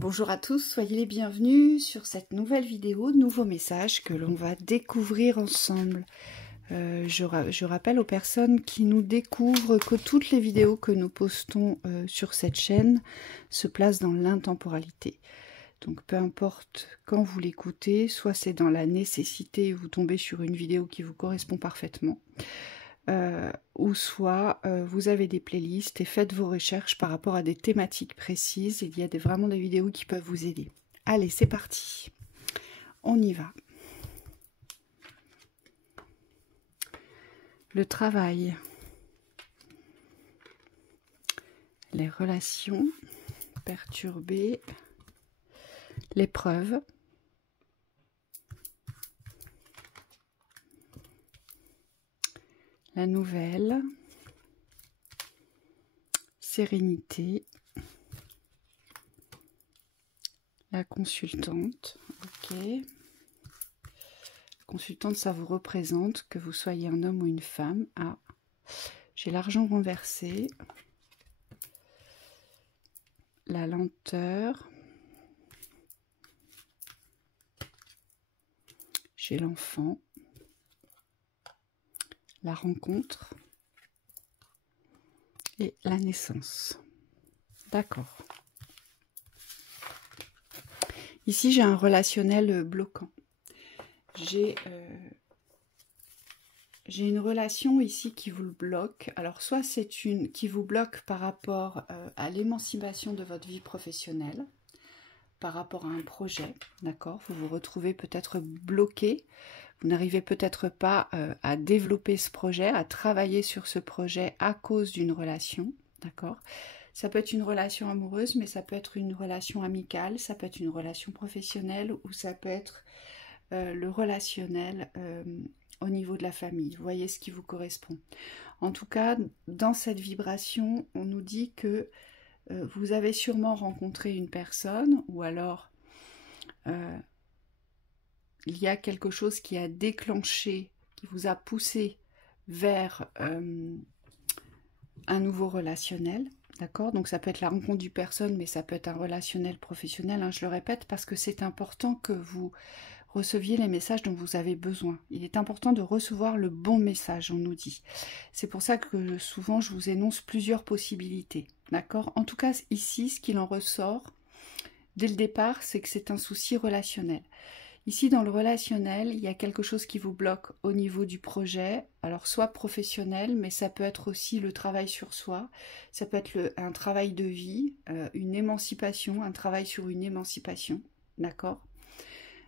Bonjour à tous, soyez les bienvenus sur cette nouvelle vidéo, nouveau message que l'on va découvrir ensemble. Je rappelle aux personnes qui nous découvrent que toutes les vidéos que nous postons sur cette chaîne se placent dans l'intemporalité. Donc peu importe quand vous l'écoutez, soit c'est dans la nécessité, vous tombez sur une vidéo qui vous correspond parfaitement, ou soit vous avez des playlists et faites vos recherches par rapport à des thématiques précises. Il y a vraiment des vidéos qui peuvent vous aider. Allez, c'est parti. On y va. Le travail. Les relations perturbées. L'épreuve. La nouvelle, sérénité, la consultante, ok. Consultante, ça vous représente, que vous soyez un homme ou une femme. Ah, j'ai l'argent renversé, la lenteur, j'ai l'enfant. La rencontre et la naissance. D'accord. Ici, j'ai un relationnel bloquant. J'ai une relation ici qui vous le bloque. Alors, soit c'est une qui vous bloque par rapport à l'émancipation de votre vie professionnelle, par rapport à un projet, d'accord? Vous vous retrouvez peut-être bloqué. Vous n'arrivez peut-être pas à développer ce projet, à travailler sur ce projet à cause d'une relation, d'accord? Ça peut être une relation amoureuse, mais ça peut être une relation amicale, ça peut être une relation professionnelle, ou ça peut être le relationnel au niveau de la famille. Vous voyez ce qui vous correspond. En tout cas, dans cette vibration, on nous dit que vous avez sûrement rencontré une personne, ou alors il y a quelque chose qui a déclenché, qui vous a poussé vers un nouveau relationnel, d'accord? Donc ça peut être la rencontre d'une personne, mais ça peut être un relationnel professionnel, hein, je le répète, parce que c'est important que vous receviez les messages dont vous avez besoin. Il est important de recevoir le bon message, on nous dit. C'est pour ça que souvent je vous énonce plusieurs possibilités, d'accord? En tout cas, ici, ce qu'il en ressort, dès le départ, c'est que c'est un souci relationnel. Ici, dans le relationnel, il y a quelque chose qui vous bloque au niveau du projet, alors soit professionnel, mais ça peut être aussi le travail sur soi, ça peut être un travail de vie, une émancipation, un travail sur une émancipation, d'accord?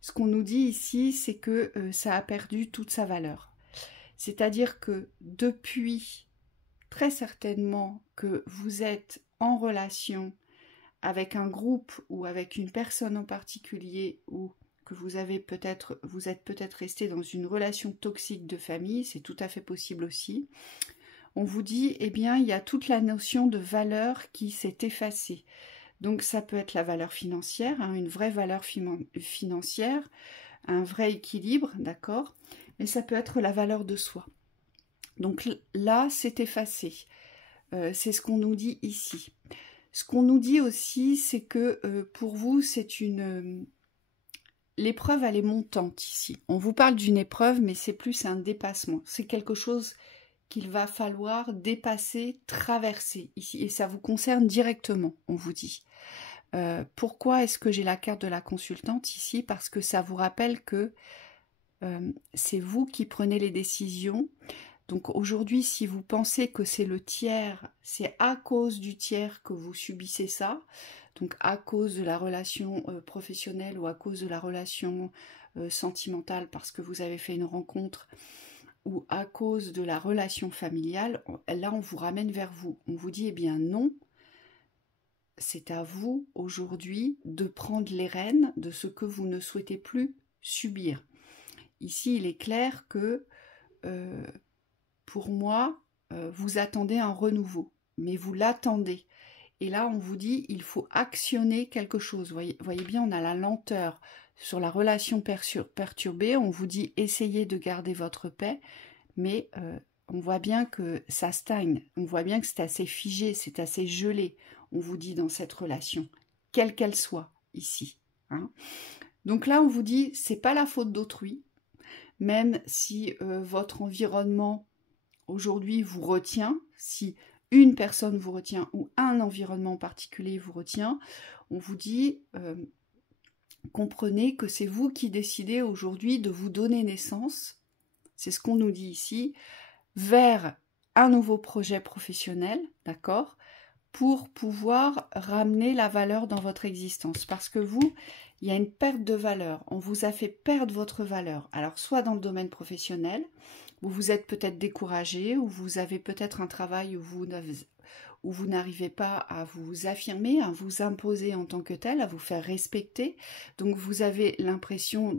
Ce qu'on nous dit ici, c'est que ça a perdu toute sa valeur. C'est-à-dire que depuis, très certainement, que vous êtes en relation avec un groupe ou avec une personne en particulier, ou que vous êtes peut-être resté dans une relation toxique de famille, c'est tout à fait possible aussi. On vous dit, eh bien, il y a toute la notion de valeur qui s'est effacée. Donc ça peut être la valeur financière, hein, une vraie valeur financière, un vrai équilibre, d'accord? Mais ça peut être la valeur de soi. Donc là, c'est effacé. C'est ce qu'on nous dit ici. Ce qu'on nous dit aussi, c'est que pour vous, c'est une... l'épreuve, elle est montante ici. On vous parle d'une épreuve, mais c'est plus un dépassement. C'est quelque chose qu'il va falloir dépasser, traverser ici. Et ça vous concerne directement, on vous dit. Pourquoi est-ce que j'ai la carte de la consultante ici? Parce que ça vous rappelle que c'est vous qui prenez les décisions. Donc aujourd'hui, si vous pensez que c'est le tiers, c'est à cause du tiers que vous subissez ça, donc à cause de la relation professionnelle ou à cause de la relation sentimentale parce que vous avez fait une rencontre, ou à cause de la relation familiale, là on vous ramène vers vous. On vous dit, eh bien non, c'est à vous aujourd'hui de prendre les rênes de ce que vous ne souhaitez plus subir. Ici, il est clair que pour moi, vous attendez un renouveau, mais vous l'attendez. Et là, on vous dit, il faut actionner quelque chose. Voyez bien, on a la lenteur sur la relation perturbée. On vous dit, essayez de garder votre paix, mais on voit bien que ça stagne. On voit bien que c'est assez figé, c'est assez gelé, on vous dit, dans cette relation, quelle qu'elle soit. ici. Hein. Donc là, on vous dit, c'est pas la faute d'autrui, même si votre environnement aujourd'hui vous retient, si une personne vous retient ou un environnement en particulier vous retient, on vous dit, comprenez que c'est vous qui décidez aujourd'hui de vous donner naissance, c'est ce qu'on nous dit ici, vers un nouveau projet professionnel, d'accord, pour pouvoir ramener la valeur dans votre existence. Parce que vous, il y a une perte de valeur. On vous a fait perdre votre valeur. Alors, soit dans le domaine professionnel, où vous êtes peut-être découragé, où vous avez peut-être un travail où vous n'arrivez pas à vous affirmer, à vous imposer en tant que tel, à vous faire respecter. Donc, vous avez l'impression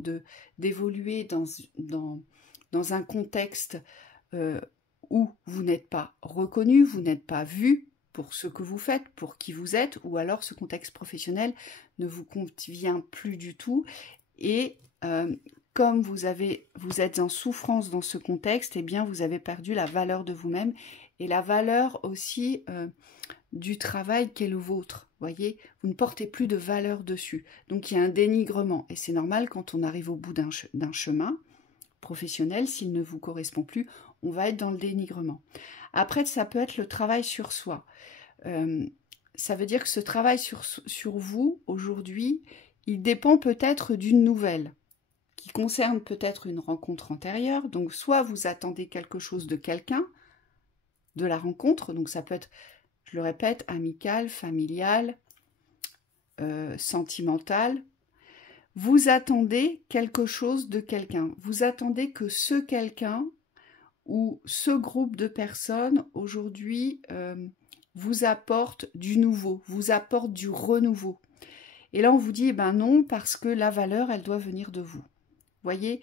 d'évoluer dans un contexte où vous n'êtes pas reconnu, vous n'êtes pas vu pour ce que vous faites, pour qui vous êtes, ou alors ce contexte professionnel ne vous convient plus du tout. Et comme vous êtes en souffrance dans ce contexte, eh bien vous avez perdu la valeur de vous-même et la valeur aussi du travail qui est le vôtre. Voyez, vous ne portez plus de valeur dessus. Donc il y a un dénigrement. Et c'est normal quand on arrive au bout d'un chemin professionnel, s'il ne vous correspond plus, on va être dans le dénigrement. Après, ça peut être le travail sur soi. Ça veut dire que ce travail sur vous, aujourd'hui, il dépend peut-être d'une nouvelle qui concerne peut-être une rencontre antérieure. Donc, soit vous attendez quelque chose de quelqu'un, de la rencontre, donc ça peut être, je le répète, amical, familial, sentimental. Vous attendez quelque chose de quelqu'un. Vous attendez que ce quelqu'un ou ce groupe de personnes aujourd'hui vous apporte du nouveau, vous apporte du renouveau. Et là, on vous dit, eh ben non, parce que la valeur, elle doit venir de vous. Vous voyez,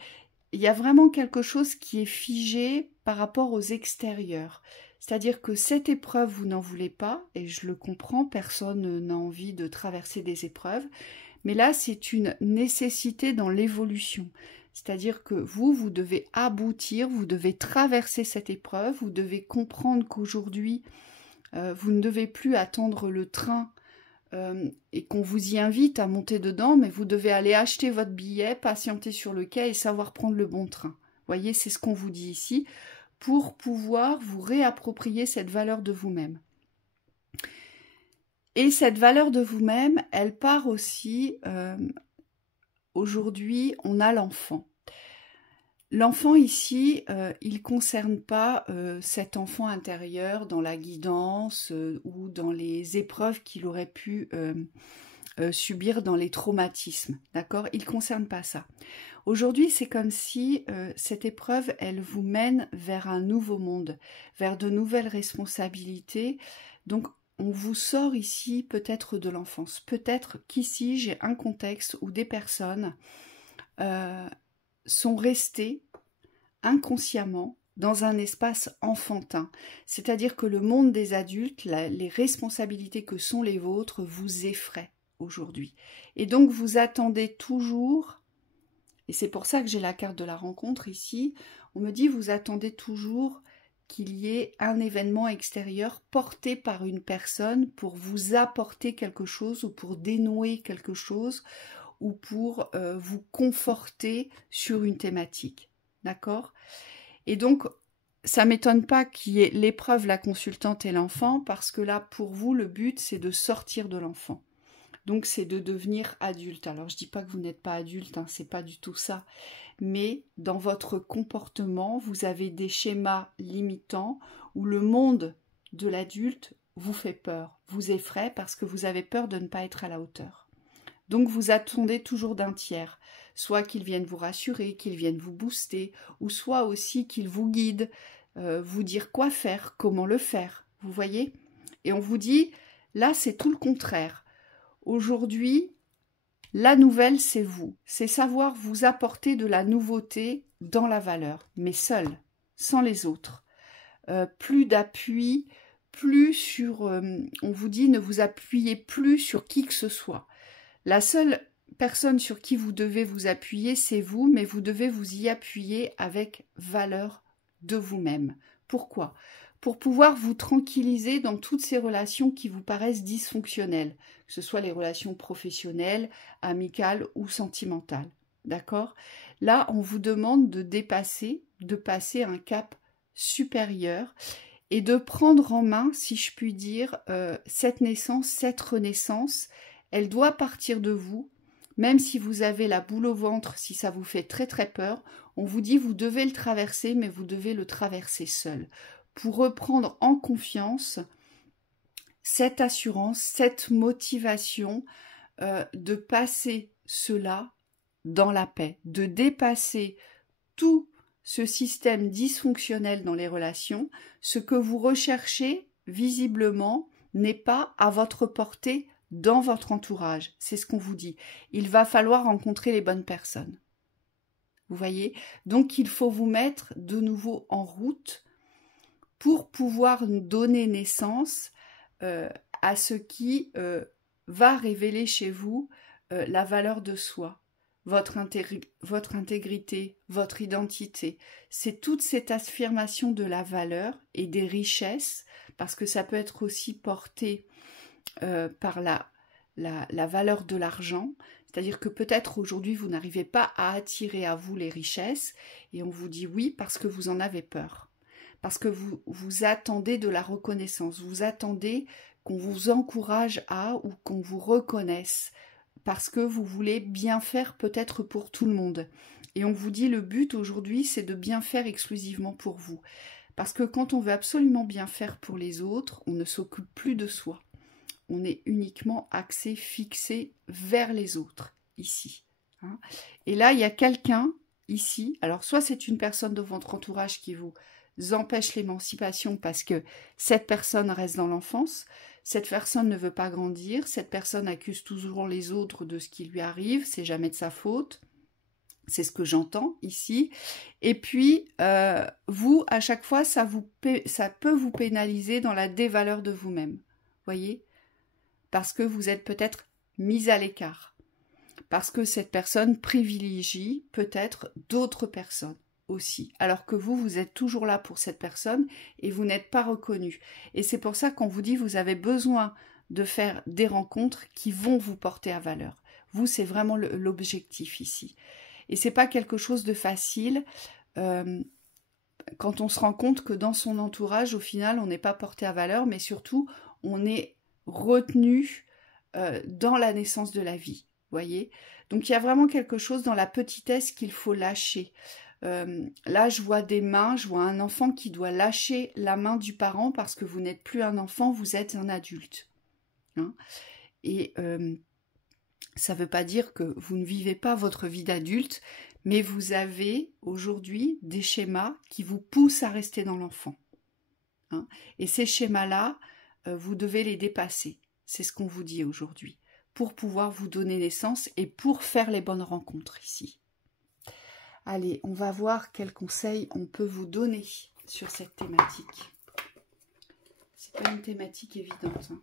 il y a vraiment quelque chose qui est figé par rapport aux extérieurs. C'est-à-dire que cette épreuve, vous n'en voulez pas, et je le comprends, personne n'a envie de traverser des épreuves, mais là, c'est une nécessité dans l'évolution. C'est-à-dire que vous devez aboutir, vous devez traverser cette épreuve, vous devez comprendre qu'aujourd'hui, vous ne devez plus attendre le train et qu'on vous y invite à monter dedans, mais vous devez aller acheter votre billet, patienter sur le quai et savoir prendre le bon train. Vous voyez, c'est ce qu'on vous dit ici, pour pouvoir vous réapproprier cette valeur de vous-même. Et cette valeur de vous-même, elle part aussi, aujourd'hui, on a l'enfant. L'enfant ici, il ne concerne pas cet enfant intérieur dans la guidance ou dans les épreuves qu'il aurait pu subir dans les traumatismes, d'accord? Il ne concerne pas ça. Aujourd'hui, c'est comme si cette épreuve, elle vous mène vers un nouveau monde, vers de nouvelles responsabilités. Donc, on vous sort ici peut-être de l'enfance. Peut-être qu'ici, j'ai un contexte où des personnes sont restées inconsciemment dans un espace enfantin. C'est-à-dire que le monde des adultes, les responsabilités que sont les vôtres vous effraient aujourd'hui. Et donc, vous attendez toujours, et c'est pour ça que j'ai la carte de la rencontre ici, on me dit vous attendez toujours qu'il y ait un événement extérieur porté par une personne pour vous apporter quelque chose ou pour dénouer quelque chose ou pour vous conforter sur une thématique. D'accord? Et donc, ça ne m'étonne pas qu'il y ait l'épreuve, la consultante et l'enfant, parce que là, pour vous, le but, c'est de sortir de l'enfant. Donc, c'est de devenir adulte. Alors, je ne dis pas que vous n'êtes pas adulte, hein, c'est pas du tout ça. Mais dans votre comportement, vous avez des schémas limitants où le monde de l'adulte vous fait peur, vous effraie parce que vous avez peur de ne pas être à la hauteur. Donc vous attendez toujours d'un tiers, soit qu'il vienne vous rassurer, qu'il vienne vous booster, ou soit aussi qu'il vous guide, vous dire quoi faire, comment le faire, vous voyez? Et on vous dit, là c'est tout le contraire. Aujourd'hui, la nouvelle, c'est vous. C'est savoir vous apporter de la nouveauté dans la valeur, mais seul, sans les autres. Plus d'appui, plus sur... on vous dit, ne vous appuyez plus sur qui que ce soit. La seule personne sur qui vous devez vous appuyer, c'est vous, mais vous devez vous y appuyer avec valeur de vous-même. Pourquoi ? Pour pouvoir vous tranquilliser dans toutes ces relations qui vous paraissent dysfonctionnelles, que ce soit les relations professionnelles, amicales ou sentimentales. D'accord? Là, on vous demande de passer un cap supérieur et de prendre en main, si je puis dire, cette naissance, cette renaissance. Elle doit partir de vous, même si vous avez la boule au ventre, si ça vous fait très très peur. On vous dit vous devez le traverser, mais vous devez le traverser seul. Pour reprendre en confiance cette assurance, cette motivation de passer cela dans la paix, de dépasser tout ce système dysfonctionnel dans les relations. Ce que vous recherchez, visiblement, n'est pas à votre portée dans votre entourage. C'est ce qu'on vous dit. Il va falloir rencontrer les bonnes personnes. Vous voyez? Donc, il faut vous mettre de nouveau en route pour pouvoir donner naissance à ce qui va révéler chez vous la valeur de soi. Votre intégrité, votre identité. C'est toute cette affirmation de la valeur et des richesses, parce que ça peut être aussi porté par la valeur de l'argent. C'est-à-dire que peut-être aujourd'hui, vous n'arrivez pas à attirer à vous les richesses, et on vous dit oui parce que vous en avez peur. Parce que vous attendez de la reconnaissance, vous attendez qu'on vous encourage à ou qu'on vous reconnaisse, parce que vous voulez bien faire peut-être pour tout le monde. Et on vous dit le but aujourd'hui, c'est de bien faire exclusivement pour vous. Parce que quand on veut absolument bien faire pour les autres, on ne s'occupe plus de soi. On est uniquement axé, fixé vers les autres, ici. Hein. Et là, il y a quelqu'un, ici, alors soit c'est une personne de votre entourage qui vous empêche l'émancipation parce que cette personne reste dans l'enfance, cette personne ne veut pas grandir, cette personne accuse toujours les autres de ce qui lui arrive, c'est jamais de sa faute, c'est ce que j'entends ici, et puis vous, à chaque fois, ça peut vous pénaliser dans la dévaleur de vous-même, voyez, parce que vous êtes peut-être mis à l'écart, parce que cette personne privilégie peut-être d'autres personnes aussi, alors que vous êtes toujours là pour cette personne et vous n'êtes pas reconnu. Et c'est pour ça qu'on vous dit vous avez besoin de faire des rencontres qui vont vous porter à valeur. Vous, c'est vraiment l'objectif ici. Et c'est pas quelque chose de facile quand on se rend compte que dans son entourage, au final, on n'est pas porté à valeur, mais surtout, on est retenu dans la naissance de la vie. Voyez ? Donc, il y a vraiment quelque chose dans la petitesse qu'il faut lâcher. Là, je vois des mains, je vois un enfant qui doit lâcher la main du parent parce que vous n'êtes plus un enfant, vous êtes un adulte. Hein, et ça ne veut pas dire que vous ne vivez pas votre vie d'adulte, mais vous avez aujourd'hui des schémas qui vous poussent à rester dans l'enfant. Hein, et ces schémas-là, vous devez les dépasser. C'est ce qu'on vous dit aujourd'hui, pour pouvoir vous donner naissance et pour faire les bonnes rencontres ici. Allez, on va voir quels conseils on peut vous donner sur cette thématique. C'est pas une thématique évidente, hein.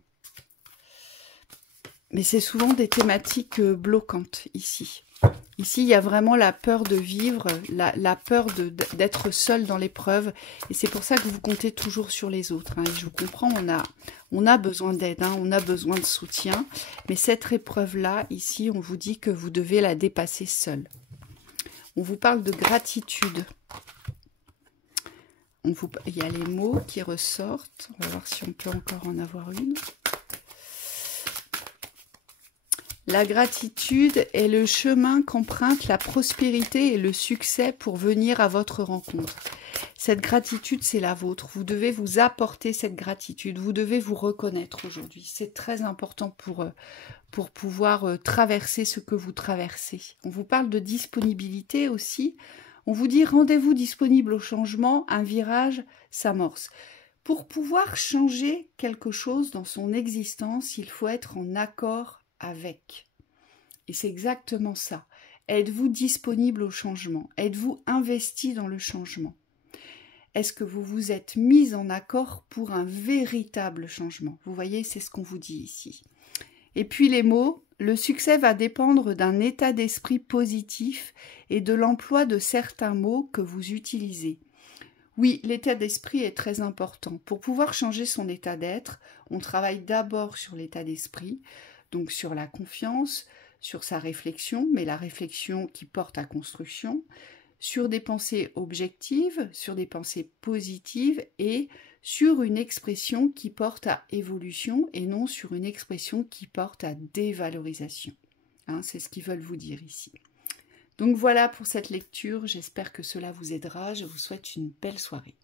Mais c'est souvent des thématiques bloquantes ici. Ici, il y a vraiment la peur de vivre, la peur d'être seul dans l'épreuve. Et c'est pour ça que vous comptez toujours sur les autres. Hein. Et je vous comprends, on a besoin d'aide, hein, on a besoin de soutien. Mais cette épreuve-là, ici, on vous dit que vous devez la dépasser seul. On vous parle de gratitude. Il y a les mots qui ressortent. On va voir si on peut encore en avoir une. La gratitude est le chemin qu'emprunte la prospérité et le succès pour venir à votre rencontre. Cette gratitude, c'est la vôtre. Vous devez vous apporter cette gratitude. Vous devez vous reconnaître aujourd'hui. C'est très important pour pouvoir traverser ce que vous traversez. On vous parle de disponibilité aussi. On vous dit rendez-vous disponible au changement, un virage s'amorce. Pour pouvoir changer quelque chose dans son existence, il faut être en accord avec. Et c'est exactement ça. Êtes-vous disponible au changement? Êtes-vous investi dans le changement? Est-ce que vous vous êtes mis en accord pour un véritable changement? Vous voyez, c'est ce qu'on vous dit ici. Et puis les mots, le succès va dépendre d'un état d'esprit positif et de l'emploi de certains mots que vous utilisez. Oui, l'état d'esprit est très important. Pour pouvoir changer son état d'être, on travaille d'abord sur l'état d'esprit. donc sur la confiance, sur sa réflexion, mais la réflexion qui porte à construction, sur des pensées objectives, sur des pensées positives et sur une expression qui porte à évolution et non sur une expression qui porte à dévalorisation. Hein, c'est ce qu'ils veulent vous dire ici. Donc voilà pour cette lecture, j'espère que cela vous aidera, je vous souhaite une belle soirée.